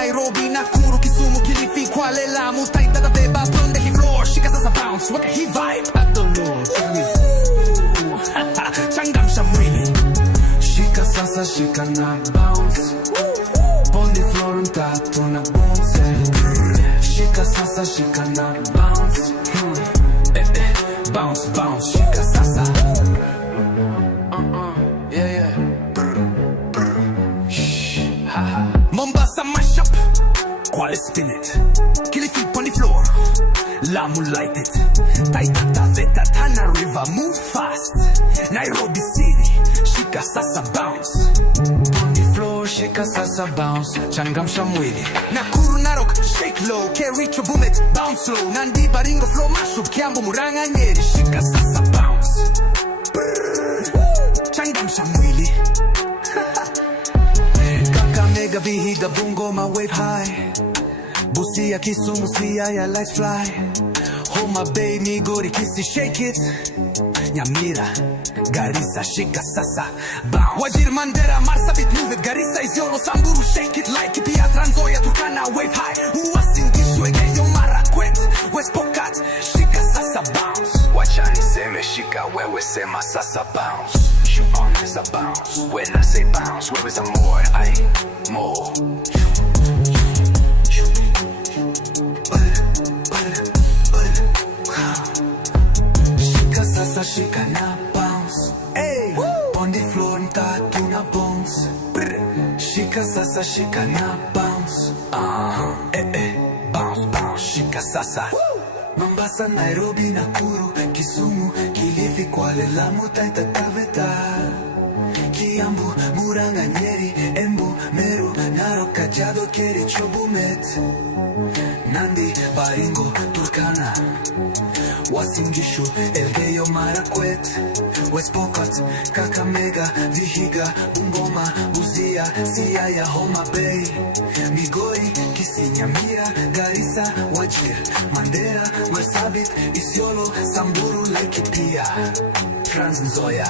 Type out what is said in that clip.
Nairobi, Nakuru, Kisumu, Kilifi, Kwale, Lamu, Taita Taveta, Bonde, he floor. Shika sasa bounce, waka he vibe. I don't know, changamsha mwili. Shika sasa, shika na bounce. Bonde floor, mtatu na bounce. Shika sasa, shika na bounce. Bounce, bounce, shika sasa. Yeah. Mombasa mashup, Kwale spin it. Kilifi on the floor, Lamu light it. Taita Taveta, Tana River, move fast. Nairobi city, shika sasa bounce. On the floor, shika sasa bounce. Changamsha mwili. Nakuru, Narok, shake low. Kericho, boom it, bounce slow. Nandi, Baringo, flow, mashup. Kiambu, Murang'a, Nyeri, shika sasa bounce. Changamsha mwili. Kakamega, Vihiga, Bungoma, wave high. Busia, Kisumu, Siaya, lights fly. Homa Bay, Migori, Kisii, shake it. Nyamira, Garissa, shika sasa bounce. Wajir, Mandera, Marsabit, move it. Garissa, Isiolo, Samburu, shake it like it. Pia Trans Nzoia, Turkana, wave high. Uasin Gishu, Elgeyo Marakwet, West Pokot, shika sasa bounce. Wacha niseme shika, wewe sema sasa bounce. You on is a bounce. When I say bounce, where is a more? I more. Shika sasa, shika na bounce. Hey, on the floor, mtatu na bounce. Shika sasa, shika na bounce. Bounce, bounce, shika sasa. Mombasa, Nairobi, Nakuru, Kisumu, Kilifi, Kwale, Lamu, Taita Taveta, Kiambu, Murang'a, Nyeri, Embu, Meru, Narok, Kajiado, Kericho, Bomet, Nandi, Baringo, Turkana, Uasin Gishu, Elgeyo Marakwet, West Pokot, Kakamega, Vihiga, Bungoma, Busia, Siaya, Homa Bay, Migori, Kisii, Nyamira, Garissa, Wajir, Mandera, Marsabit, Isiolo, Samburu, Laikipia, Trans Nzoia.